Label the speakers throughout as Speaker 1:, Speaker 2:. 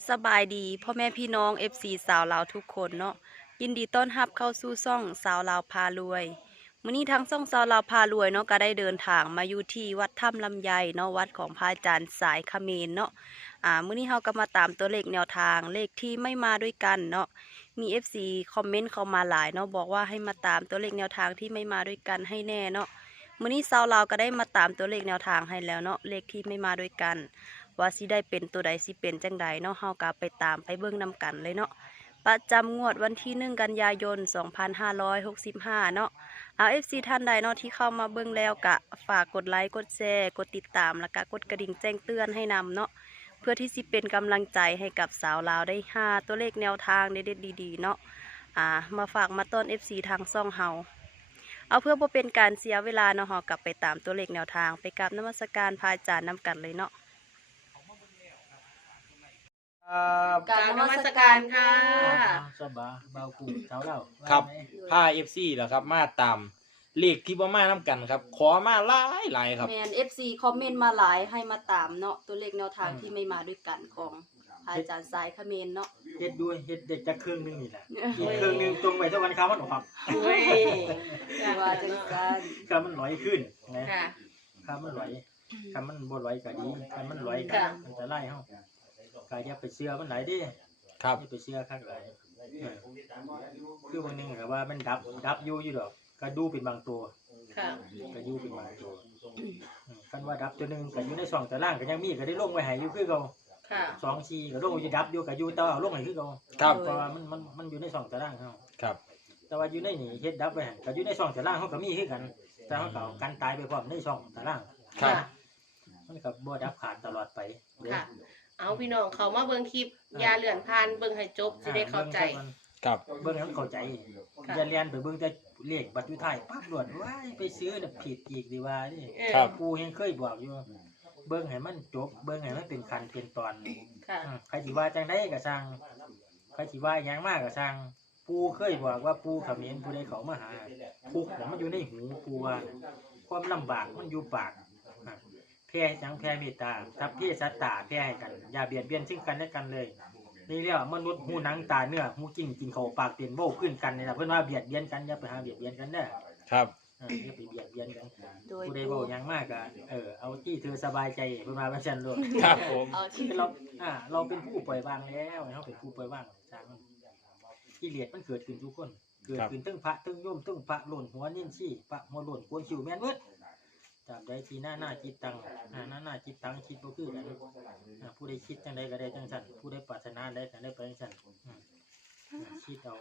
Speaker 1: สบายดีพ่อแม่พี่น้อง FC สาวลาวทุกคนเนาะยินดีต้อนรับเข้าสู่ช่องสาวลาวพารวยมื้อนี้ทั้งช่องสาวลาวพารวยเนาะก็ได้เดินทางมาอยู่ที่วัดถ้ำลำไยเนาะวัดของพระอาจารย์สายเขมรเนาะมื้อนี้เราก็มาตามตัวเลขแนวทางเลขที่ไม่มาด้วยกันเนาะมี FC คอมเมนต์เข้ามาหลายเนาะบอกว่าให้มาตามตัวเลขแนวทางที่ไม่มาด้วยกันให้แน่เนาะมื้อนี้สาวลาวก็ได้มาตามตัวเลขแนวทางให้แล้วเนาะเลขที่ไม่มาด้วยกันว่าสิได้เป็นตัวใดสิเป็นจังใดเนาะเฮาก็ไปตามไปเบิ่งนำกันเลยเนาะประจำงวดวันที่1กันยายน2565เนาะเอา FC ท่านใดเนาะที่เข้ามาเบิ่งแล้วก็ฝากกดไลค์กดแชร์กดติดตามแล้วก็กดกระดิ่งแจ้งเตือนให้นำเนาะเพื่อที่สิเป็นกำลังใจให้กับสาวลาวได้ตัวเลขแนวทางเด็ดๆดีๆเนาะมาฝากมาต้อน FC ทางซ่องเฮาเอาเพื่อบ่เป็นการเสียเวลาเนาะเฮากลับไปตามตัวเลขแนวทางไปกับนมัสการพระอาจารย์นำกันเลยเนาะกราบนมัสการค่ะ
Speaker 2: สบายเบากูเช้าแล้ว
Speaker 3: ครับผ้า FC เหรอครับมาตามเลขที่บ่มานํกันครับขอมาหลายครับ
Speaker 1: แมน FC คอมเมนต์มาหลายให้มาตามเนาะตัวเลขแนวทางที่ไม่มาด้วยกันของพระอาจารย์สายเขมรเนาะ
Speaker 2: เฮ็ดด้วยเฮ็ดเด็กจะครึ่งนึงนี่แหละอีกครึ่งนึงตรงไปเท่ากันครับมันออกครับ
Speaker 1: เฮ้ยว่าจังซั่น
Speaker 2: ครับมันลอยขึ้นนะ
Speaker 4: ค่ะ
Speaker 2: ครับมันลอยครับมันบ่ลอยก็ดีครับมันลอยก็
Speaker 4: ค่ะ
Speaker 2: มันจะไล่เฮาก็อย่าไปเชื่อมันหลายเดิ
Speaker 3: ครับ
Speaker 2: อย่าไปเชื่อคักหลายคือวันนึงก็ว่ามันดับอยู่ดอกก็ดูเป็นบางตัว
Speaker 4: ค่ะ
Speaker 2: ก็อยู่เป็นบางตัวคันว่าดับตัวนึงก็อยู่ในช่องตารางก็ยังมีก็ได้ลงไว้ให้อยู่คือเก่า
Speaker 4: ค่ะ
Speaker 2: 2 4ก็ลงอยู่ดับอยู่ก็อยู่แต่ว่าลงให้คือเก่า
Speaker 3: ครับ
Speaker 2: เพราะว่ามันอยู่ในช่องตารางเฮา
Speaker 3: ครับ
Speaker 2: แต่ว่าอยู่ในนี่เฮ็ดดับไว้หั่นก็อยู่ในช่องตารางเฮาก็มีคือกันแต่เฮาก็เอากันตายไปพร้อมในช่องตาราง
Speaker 3: ครับ
Speaker 2: มันก็บ่ดับขาดตลอดไปเด้อ
Speaker 4: ค่ะ เอาพี่น้องเขามาเบิ่งคลิปอย่าเลื่อนผ่านเบิ่งให้จบสิได้เข้าใจ
Speaker 3: ครับ
Speaker 2: เบิ่งให้มันเข้าใจ
Speaker 4: ค่ะ
Speaker 2: อย่าเรียนไปเบิ่งแต่เลขบัตรอยู่ท้ายปั๊บรวดว้ายไปซื้อน่ะผิดอีกดีว่านี่
Speaker 3: ครับ
Speaker 2: กูยังเคยบอกอยู่เบิ่งให้มันจบเบิ่งให้มันเป็นขั้นเป็นตอน
Speaker 4: ค่ะ
Speaker 2: ใครสิว่าจังได๋ก็ช่างใครสิว่าหยังมากก็ช่างปูเคยบอกว่าปูเขมรผู้ใดเขามาหาทุกข์น่ะมันอยู่ในหูปูว่าความลำบากมันอยู่ปากแพ้จังแพ้เมตตาทัพเพสัตตาแพ้ให้กันอย่าเบียดเบียนซึ่งกันและกันเลยนี่เรียกว่ามนุษย์หูหนังตาเนื้อหูกินกินเข้าปากเป็นเว้าขึ้นกันนี่ล่ะเพิ่นว่าเบียดเบียนกันอย่าไปหาเบียดเบียนกันเด้อ
Speaker 3: ครับ
Speaker 2: อย่าไปเบียดเบียนกัน
Speaker 1: โดย
Speaker 2: ผู้ใดเว้าหยังมากก็เอาที่เธอสบายใจเพิ่นว่าว่าซั่นโลด
Speaker 3: ครับผม
Speaker 1: เอาที่
Speaker 2: คือเราเป็นผู้ปล่อยวางแล้วเราเป็นผู้ปล่อยวางจางกิเลสมันเกิดขึ้นทุกคน เกิดขึ้นตั้งพระตั้งโยมตั้งพระหล่นหัวนิ่มชี้พระหัวหล่นกวนคิวแม่นเวิดจำได้ที่หน้าจิตตังหน้าจิตตังคิดบ่คือกันผู้ใดคิดจังใดก็ได้จังซั่นผู้ใดปรารถนาได้ก็ได้ไปจังซั่นคิดเอา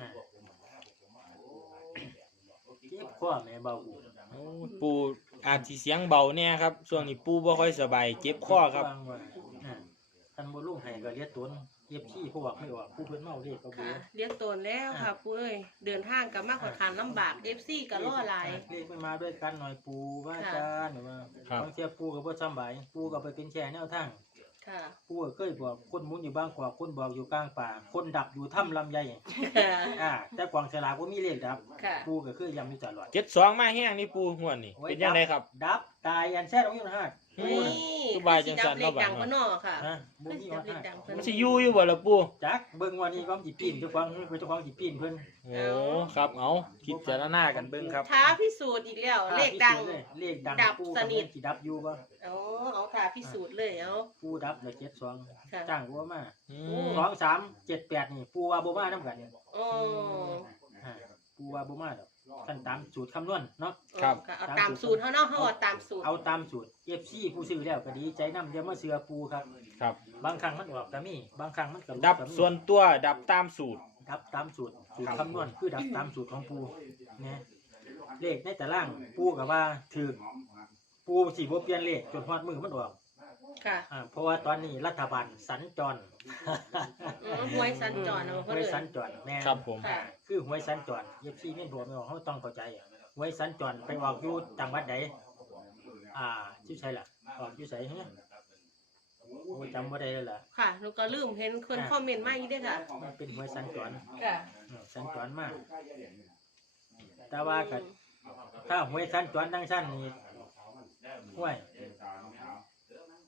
Speaker 2: เจ็บคอแม่เบาอู
Speaker 3: โอ้ปูอาจสิเสียงเบาเนี่ยครับช่วงนี้ปูบ่ค่อยสบายเจ็บคอครับ
Speaker 2: ท่านบ่ลงให้ก็เลียดตนเย็บขี้พวกไม่ออกผู้เพิ่นเมาเด้ก็บ่
Speaker 4: ค่ะเรียกตนแล้วค่ะปุ้ยเดินทางกับมากกว่าทานลำบาก FC ก็ล่อหลาย
Speaker 2: เลขมันมาด้วยกันหน่อยปูว่าอาจารย์หรือว่าบางเทีปูก็บ่สำบายปูก็ไปเป็นแช่แนวทาง
Speaker 4: ค่ะ
Speaker 2: ปูก็เคยบอกคนหมุนอยู่บางกอกคนบอกอยู่กลางป่าคนดับอยู่ถ้ำลำไยแต่กวางฉลากบ่มีเลขดับ
Speaker 4: ค่ะ
Speaker 2: ปูก็คือย้ำอยู่ตลอด
Speaker 3: 72มาแห้งนี่ปูงวดนี่เป็นจังไดครับ
Speaker 2: ดับตายอันแซ่ลงอยู่นะฮะ
Speaker 4: นี่
Speaker 3: คือบายจังสัน
Speaker 4: เล
Speaker 3: เนาะ
Speaker 4: ข
Speaker 3: บัด
Speaker 4: ดังพนอค่ะ
Speaker 2: นะบ่
Speaker 4: คือ
Speaker 2: มี
Speaker 4: สิ
Speaker 2: ว่า
Speaker 4: ดับเลขดังเพิ่น
Speaker 3: มันสิอยู่อยู่บ่ล่ะปู
Speaker 2: จักเบิ่งวันนี้ความสิปีนเจ้าของเจ้าของสิปีนเพิ่น
Speaker 3: โอ้ครับเอาพิจารณากันเบิ่งครับ
Speaker 4: ท้าพิสูจน์อีกแล้ว เลขดัง
Speaker 2: เลขดัง
Speaker 4: ดับ
Speaker 2: ปู
Speaker 4: สนิท
Speaker 2: สิดับอยู่บ่
Speaker 4: เอาท้าพิสูจน์เลยเอา
Speaker 2: ปูดับแล้ว72
Speaker 4: ค่ะ
Speaker 2: จ้างกูว่ามา
Speaker 3: อื
Speaker 2: ส
Speaker 3: ม
Speaker 2: องสามเจ็ดแปดนี่ปูว่าบ่มานํกัน
Speaker 4: โอ้
Speaker 2: ปูว่าบ่มาดอกขั้นตามสูตรคำนวณเนาะ
Speaker 4: ค่ะเอาตามสูตรเฮาเนาะเฮาเอาตามสูตร
Speaker 2: เอาตามสูตร FC ผู้ซื้อแล้วก็ดีใจนำอย่ามาเสือปูครับ
Speaker 3: ครับ
Speaker 2: บางครั้งมันออกก็มีบางครั้งมันก็หลุ
Speaker 3: ดับ
Speaker 2: ก็มี
Speaker 3: ส่วนตัวดับตามสูตร
Speaker 2: ดับตามสูตร
Speaker 3: ครับ
Speaker 2: คำนวณคือดับตามสูตรของปูนะเลขในตารางปูก็ว่าถูกปูสิบ่เปลี่ยนเลขจนฮอดมือมันออก
Speaker 4: ค่ะ
Speaker 2: เพราะว่าตอนนี้รัฐบาลสัญจร
Speaker 4: หวยสัญจรเอา
Speaker 2: ห
Speaker 4: เพิ่น
Speaker 2: วย
Speaker 4: เอิ้
Speaker 2: สัญ
Speaker 4: น
Speaker 2: จรแม่น
Speaker 3: ครับผม
Speaker 4: ค่ะ
Speaker 2: คือหวยสัญจรFC แม่นบ่แม่นเขาต้องเข้าใจหวยสัญจรไปออกอยู่จังหวัดใดชื่อไสล่ะออกอยู่ไสฮะโอ้จำบ่ได้แล้วล่ะ
Speaker 4: ค่ะหนูก็ลืมเห็นคนคอมเมนต์มาอีกเด้อค่ะ
Speaker 2: มันเป็นหวยสัญจร
Speaker 4: ค่ะ
Speaker 2: สัญจรมากแต่ว่าก็ถ้าหวยสัญจรดังสั้นนี่ห้วย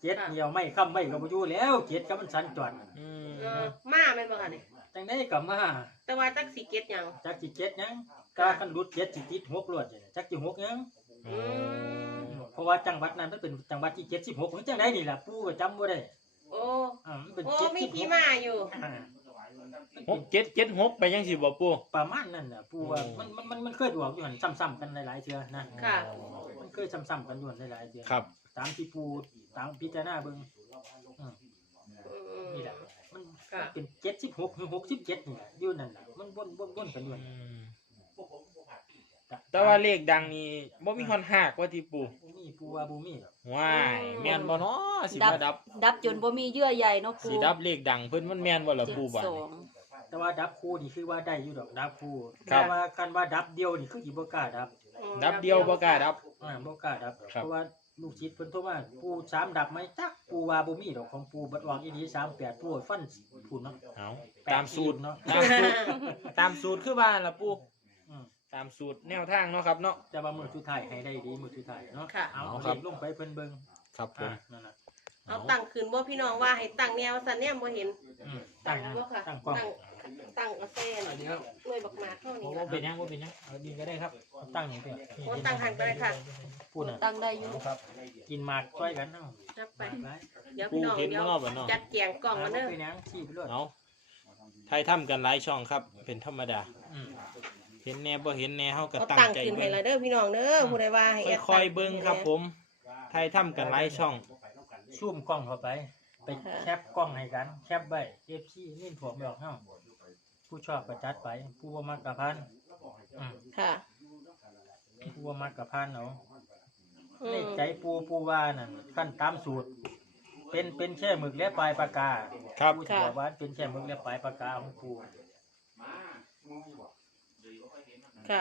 Speaker 2: เจ็ดเดียวไม่ค้ำไม่ก็บ่อยู่แล้วเจ็ดก็มันสัญจร
Speaker 3: อืม
Speaker 4: มาแม่นบ่ค่ะนี่
Speaker 2: จังได๋ก็มา
Speaker 4: แต่ว่าจักสิเก็ตหยัง
Speaker 2: จักสิเจ็ดหยังกาคันรุดเจ็ดสิติด6รวดจักสิ6หยัง
Speaker 4: อืม
Speaker 2: เพราะว่าจังหวัดนั้นมันเป็นจังหวัดที่76มันจังได๋นี่ล่ะปู่ก็จำบ่ได้
Speaker 4: โอ้
Speaker 2: มันเป็น
Speaker 4: โอ้
Speaker 2: 76
Speaker 4: มีที่มาอยู่
Speaker 2: อ่า
Speaker 3: 6 7 7 6ไปยังสิบ่ปู่
Speaker 2: ประมาณนั้นน่ะปู่ว่ามันเคยบอกอยู่หั่นซ้ำๆกันหลายๆเทื่อนะ
Speaker 4: ค่ะ
Speaker 2: มันเคยซ้ำๆกันอยู่หั่นหลายๆเทื่อ
Speaker 3: ครับ
Speaker 2: ตามที่ปู่ตามพิจารณาเบิ่งอืม
Speaker 4: อืม
Speaker 2: นี่แหละมัน
Speaker 4: ค่ะ
Speaker 2: เป็น76หรือ67นี่แหละอยู่นั่นน่ะมันวนๆกันอยู่นั่น
Speaker 3: อืมแต่ว่าเลขดังนี่บ่มีคนหากว่าที่ปู่
Speaker 2: บ่มีปู่ว่าบ่มีหรอก
Speaker 3: ว้ายแม่นบ่เนาะสิมาดับ
Speaker 1: ดับจนบ่มีเยื่อใยเนาะ
Speaker 3: สิ
Speaker 1: ปู
Speaker 3: ดับเลขดังเพิ่นมันแม่นบ่ล่ะปู่บัดนี้
Speaker 1: 72
Speaker 2: แต่ว่าดับคู่นี่คือว่าได้อยู่ดอกดับคู่
Speaker 3: ครั
Speaker 2: แต่
Speaker 3: บ
Speaker 2: ว่าคันว่าดับเดียวนี่คือสิบ่กล้าดับ
Speaker 3: ดับเดียวบ่กล้าดับ
Speaker 2: บ่กล้าดับดอก
Speaker 3: ครับ
Speaker 2: เพราะว่าลูกศิษย์เพิ่นโทรมาปู่3ดับไหมจักปู่ว่าบ่มีดอกของปู่บัดออกอีหลี38ปู่ฟันพุ่นเนาะ
Speaker 3: เอาตามสูตร
Speaker 2: เนาะ
Speaker 3: ตามสูตรคือว่าล่ะปู่
Speaker 2: อืม
Speaker 3: ตามสูตรแนวทางเนาะครับเนาะ
Speaker 2: แต่ว่ามื้อสุดท้ายให้ได้ดีมื้อสุดท้ายเนาะ
Speaker 4: ค่ะ
Speaker 2: เอา
Speaker 3: ครั
Speaker 2: เด็
Speaker 3: บ
Speaker 2: กลงไปเพิ่นเบิ่ง
Speaker 3: ครับผม
Speaker 2: นั่นน่ะ
Speaker 4: เอาตั้งคืนบ่พี่น้องว่าให้ตั้งแนวสันเนี่ยบ่เห็น
Speaker 2: ตั้งนะ
Speaker 4: บ่ค่ะ
Speaker 2: ตั้งกล้อง
Speaker 4: ตั้งกระเซ็นด้วยบักหมากเท่านี้
Speaker 3: บ่
Speaker 4: ล่ะ
Speaker 3: เป็นหยังบ่เป็นหยังเอาดีก็ได้ครับ
Speaker 2: ตั้งนี่เพิ่น
Speaker 4: โอ้ตั้งหันไปเลยค่ะ
Speaker 2: พูดน่ะ
Speaker 1: ตั้งได้อยู่
Speaker 2: ครับ กินหมากช่วยกันเนาะ
Speaker 4: นับไป
Speaker 2: หมากหลาย
Speaker 4: เดี๋ยวพี่น้อง
Speaker 3: ปูเห็น
Speaker 4: เดี๋ยว
Speaker 3: บ่เนาะบัดเนาะ
Speaker 4: จัดแจงกล่องกันเด้อ
Speaker 2: ไปหยังชี้ไปเลย
Speaker 3: เอาไทยทำกันหลายช่องครับ เป็นธรรมดา
Speaker 2: อืม
Speaker 3: เห็นแน่บ่เห็นแน่เฮาก็
Speaker 4: เอา
Speaker 3: ตั้ง
Speaker 4: ตั้ง
Speaker 3: ใจ
Speaker 4: คืนให้
Speaker 3: เบิ่ง
Speaker 4: ละเด้อพี่น้องเด้อผู้ใดว่าให้แด
Speaker 3: ค่อยๆ
Speaker 4: ตั้
Speaker 3: เบิ่งครับผม ไทยทำกันหลายช่อง
Speaker 2: ซูมกล้องเข้าไป ไปแคปกล้องให้กัน แคปไว้ FC นี่ถ่วงบอกเฮาผู้ชอบก็จัดไป ผู้บ่มักก็พันอืม
Speaker 4: ค่ะ
Speaker 2: ผู้บ่มักก็พันเอา
Speaker 4: อื
Speaker 2: ใน
Speaker 4: ม
Speaker 2: ใจปูว่านั่นขั้นตามสูตร เป็นแค่หมึกและปลายปากกา
Speaker 3: ครับ
Speaker 2: ปูสิบอกว่าเป็นแค่หมึกและปลายปากกาของปู
Speaker 4: ค่ะ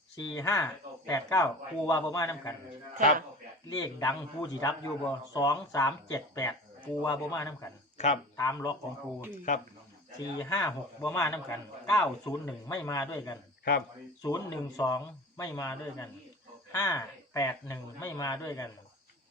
Speaker 2: 4589ปูว่าบ่มานํกัน
Speaker 3: ครับ
Speaker 2: เลขดังปูสิดับอยู่บ่2378ปูว่าบ่มานํกัน
Speaker 3: ครับ
Speaker 2: ตามล็อกของปู
Speaker 3: ครับ
Speaker 2: 456บ่มานํกัน901ไม่มาด้วยกัน
Speaker 3: ครับ
Speaker 2: 012ไม่มาด้วยกัน581ไม่มาด้วยกัน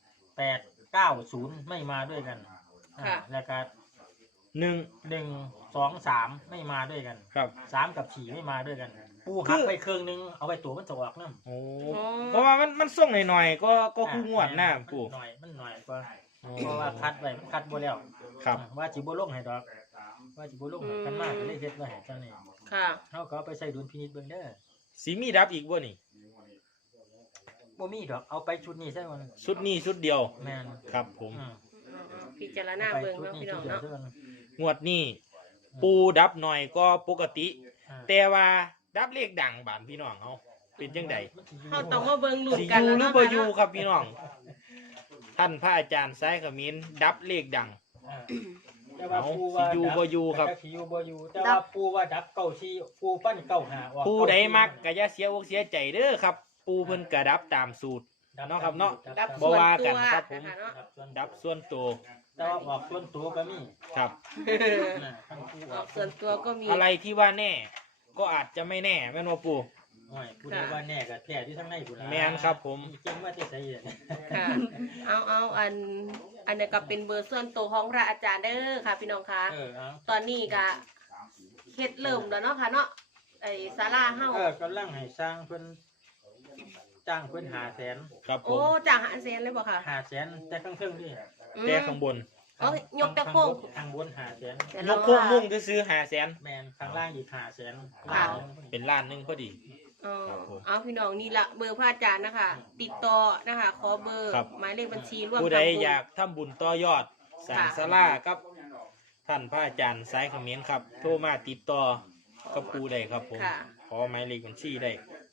Speaker 2: 890ไม่มาด้วยกันแล้วก็
Speaker 3: หนึ่ง
Speaker 2: 1 2 3ไม่มาด้วยกัน
Speaker 3: ครับ
Speaker 2: 3กับ4ไม่มาด้วยกัน ปูหักไปครึ่งนึงเอาไปตัวมันจะออกนำ
Speaker 3: โอ้เพราะว่ามันส่งหน่อยๆก็คืองวดหน้าปู่
Speaker 2: มันหน่อยกว่าเพราะว่าคัดไว้มันคัดบ่แล้ว
Speaker 3: ครับ
Speaker 2: ว่าสิบ่ลงให้ดอกว่าสิบ่ลงให้กันมากก็เลยเฮ็ดไว้ให้จังนี้
Speaker 4: ค่ะ
Speaker 2: เฮาก็เอาไปใส่ดุลพินิจเบิ่งเด้อ
Speaker 3: สีมีดับอีกบ่นี่
Speaker 2: บ่มีดอกเอาไปชุดนี้ซะก่อน
Speaker 3: ชุดนี้ชุดเดียว
Speaker 2: แม่น
Speaker 3: ครับผม
Speaker 4: พิจารณา
Speaker 2: ไป
Speaker 4: เบิ่ง
Speaker 2: ชุด
Speaker 4: เนาะ
Speaker 2: นี้
Speaker 4: พี่น้
Speaker 2: ชุ
Speaker 4: อ
Speaker 2: ด
Speaker 4: ง
Speaker 2: เดียว
Speaker 4: เนาะ
Speaker 2: ซะก่อน
Speaker 3: งวดนี้ปูดับหน่อยก็ปกติ แต่ว่าดับเลขดังบานพี่น้องเอาเป็นจังได
Speaker 4: เฮาต้องมาเบิ่งลุ้น
Speaker 3: สิอ
Speaker 4: กัน
Speaker 3: ยู่
Speaker 4: แล้ว
Speaker 3: หรือ
Speaker 4: เนาะ
Speaker 3: บ่อยู่ครับพี่น้อง ท่านพระอาจารย์สายเขมิ้นดับเลขดัง
Speaker 2: แต่ว่าปูว่า
Speaker 3: สิอยู่บ่อยู่ครับ
Speaker 2: แต่สิอยู่บ่อยู่แต่ว่าปูว่าดับเก้าที่ปูปั้นเก้าหาออก
Speaker 3: ผู้ใดมักก็อย่าเสียอกเสียใจเด้อครับ ปูเพิ่นก็ดับตามสูตร เนาะครับเนาะ
Speaker 4: ดับ
Speaker 3: บ่
Speaker 4: ส่วน
Speaker 3: ว่ากั
Speaker 4: ตั
Speaker 3: น
Speaker 4: ว
Speaker 3: ครับผม
Speaker 4: นะคะเนาะ
Speaker 3: ดับส่วนตัว
Speaker 2: แต่ว่าออกส่วนตัวก็มี
Speaker 3: ครับ
Speaker 2: ทั้งปู
Speaker 4: ออกส่วนตัวก็มี
Speaker 3: อะไรที่ว่าแน่ ก็อาจจะไม่แน่แม่นบ่ปู่
Speaker 2: โอ้ยผู้ใดว่าแน่ก็แท้ที่ทั้งในพุ่นล่ะ
Speaker 3: แม่นครับผม
Speaker 2: เก่งว่าแต่ไสเด้อ
Speaker 4: ค่ะ เอาอันนี้ก็เป็นเบอร์ส่วนตัวของพระอาจารย์เด้อค่ะ พี่น้องค่ะ
Speaker 2: เอา
Speaker 4: ตอนนี้ก็เฮ็ดเริ่มแล้วเนาะค่ะเนาะไอ้ศาลาเฮา
Speaker 2: กำลังให้สร้างเพิ่นจ้างเพิ่น500,000
Speaker 3: ครับผ
Speaker 4: โอ้
Speaker 3: ม
Speaker 4: จากหาเซนเลยบ่ค่ะ
Speaker 2: 500,000แต่ข้างเทิงนี่
Speaker 4: อืม
Speaker 3: แต่ข้างบน
Speaker 4: เอายกแต่โค้ง
Speaker 2: ข้างบน500,000
Speaker 4: แต่
Speaker 3: ย
Speaker 4: เรา
Speaker 3: กโค้ง
Speaker 4: ว่า
Speaker 3: มุ่งซื้อ500,000
Speaker 2: แม่นข้างล่างอีก500,000
Speaker 4: ค่ะ
Speaker 3: เป็นล้านหนึงพอดี
Speaker 4: เออ
Speaker 3: ครับผม
Speaker 4: เอาพี่น้องนี่ละเบอร์พระอาจารย์นะคะ ติดต่อนะคะ ขอเบอร์
Speaker 3: ครับ
Speaker 4: หมายเลขบัญชีร่วม
Speaker 3: ผู้ใด
Speaker 4: ทำบุญ
Speaker 3: อยากทำบุญต่อยอดสร้าง
Speaker 4: ค่ะ
Speaker 3: ศาลากับท่านพระอาจารย์สายเขมิ้นครับ โทรมาติดต่อกับปูได้ครับผม
Speaker 4: ค่ะ
Speaker 3: ขอหมายเลขบัญชีได้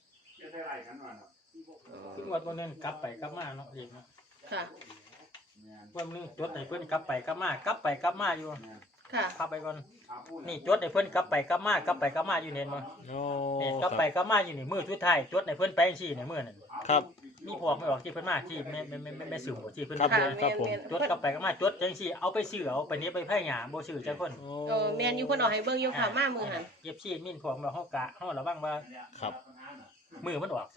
Speaker 2: คือว่าบ่นึงกลับไปกลับมาเนาะเองเนาะ
Speaker 4: ค่ะ
Speaker 2: ว่ามึงจดให้เพิ่นกลับไปกลับมากลับไปกลับมาอยู่
Speaker 4: ค่ะ
Speaker 2: พับไปก่อนนี่จดให้เพิ่นกลับไปกลับมากลับไปกลับมาอยู่เห็นบ่
Speaker 3: โอ้
Speaker 2: นี่กลับไปกลับมาอยู่นี่มือสุดท้ายจดให้เพิ่นไปจังซี่นี่มื้อนั้น
Speaker 3: ครับ
Speaker 2: มีพวกไม่ออกที่เพิ่นมาที่แม่สื่อบ่ที่เพิ่น
Speaker 3: ครับ
Speaker 4: ค่ะ
Speaker 3: ผมครับผม
Speaker 4: แม่น
Speaker 2: จดกลับไปกลับมาจดจังซี่เอาไปซื้อเอาไปนี้ไปไผหยาบ่ซื้อจักคน
Speaker 3: โอ้
Speaker 4: เออแมนอยู่เพิ่นเอาให้เบิ่งอยู่ค่ะมามือหัน
Speaker 2: เก็บชีดมีนพวกเราเฮากะเฮาระวังว่า
Speaker 3: ครับ
Speaker 2: มือมันออกซะ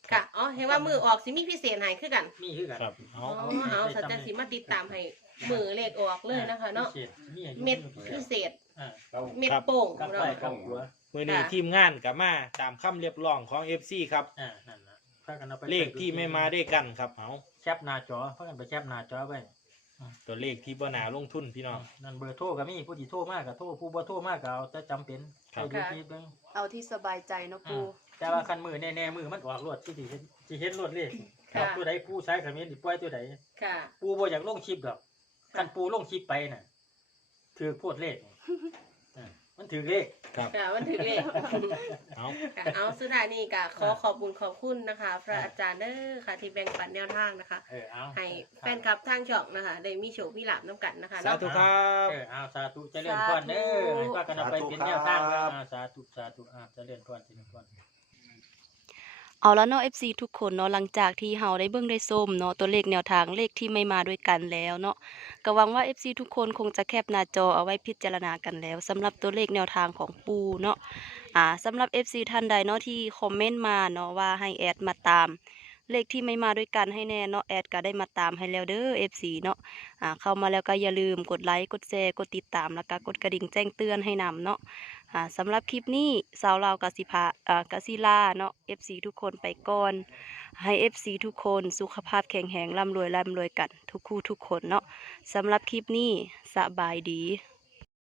Speaker 4: ค่ะอ๋อเห็นว่ามือออกสิมีพิเศษให้คือกัน
Speaker 2: มีคือกัน
Speaker 3: ครับเอา
Speaker 4: อ๋อเอาสัจจะสิมาติดตามให้มือเลขออกเลยนะคะเนาะ
Speaker 2: พิศษมีอายุ
Speaker 4: เม็ดพิเศษ
Speaker 2: อ่า
Speaker 4: เม็ดโป่ง
Speaker 2: กับ
Speaker 4: เรา
Speaker 2: ไปกับหัว
Speaker 3: มื้อนี้
Speaker 4: ค่ะ
Speaker 3: ทีมงานก็มาตามคำเรียกร้องของ FC ครับ
Speaker 2: นั่นนะพากันเอาไป
Speaker 3: เลขที่ไม่มาด้วยกันครับเอา
Speaker 2: แคปหน้าจอพากันไปแคปหน้าจอไว้
Speaker 3: ตัวเลขที่บ่น่าลงทุนพี่น้อง
Speaker 2: นั่นเบอร์โทรก็มีผู้ที่โทรมากก็โทรผู้บ่โทรมากก็เอาแต่จำเป็น
Speaker 3: ครับ
Speaker 2: ให้ดูที่เบิ่ง
Speaker 1: เอาที่สบายใจเนาะปู
Speaker 2: แต่ว่าคันมือแน่ๆมือมันออกรวดที่สิเห็นรวดเลย
Speaker 4: ค่ะ
Speaker 2: ออกตัวใดผู้ใช้คำนี้สิปล่อยตัวใด
Speaker 4: ค่ะ
Speaker 2: ปูบ่อยากลงคลิปดอกคันปูลงคลิปไปน่ะถือโพดเลขมันถือเลข
Speaker 3: ครับ
Speaker 4: ค่ะมันถึงเลข
Speaker 3: เอา
Speaker 4: ค่ะเอาสุดท้ายนี้ก็ขอขอบคุณขอบคุณนะคะ พระอาจารย์เด้อค่ะ ที่แบ่งปันแนวทางนะคะ
Speaker 2: เอา
Speaker 4: ให้แฟนคลับทางช่องนะคะ ได้มีโชคมีลาภน้ำกันนะคะ
Speaker 3: สา
Speaker 4: เนาะ
Speaker 3: ธุครับ
Speaker 2: เอาสาธุเจริญพรเด้อให้พากันเอาไปเป็นแนวทางเด้อสาธุสาธุเจริญพรเจริญพร
Speaker 1: เอาแล้วเนาะ FC ทุกคนเนาะหลังจากที่เฮาได้เบิ่งได้ส้มเนาะตัวเลขแนวทางเลขที่ไม่มาด้วยกันแล้วเนาะก็หวังว่า FC ทุกคนคงจะแคปหน้าจอเอาไว้พิจารณากันแล้วสำหรับตัวเลขแนวทางของปูเนาะสำหรับ FC ท่านใดเนาะที่คอมเมนต์มาเนาะว่าให้แอดมาตาม เลขที่ไม่มาด้วยกันให้แน่เนาะแอดก็ได้มาตามให้แล้วเด้อ FC เนาะเข้ามาแล้วก็อย่าลืมกดไลค์กดแชร์กดติดตามแล้วก็กดกระดิ่งแจ้งเตือนให้นำเนาะสำหรับคลิปนี้สาวลาวกสิภากสิลาเนาะ FC ทุกคนไปก่อนให้ FC ทุกคนสุขภาพแข็งแรงร่ำรวยกันทุกคู่ทุกคนเนาะสำหรับคลิปนี้สบายดี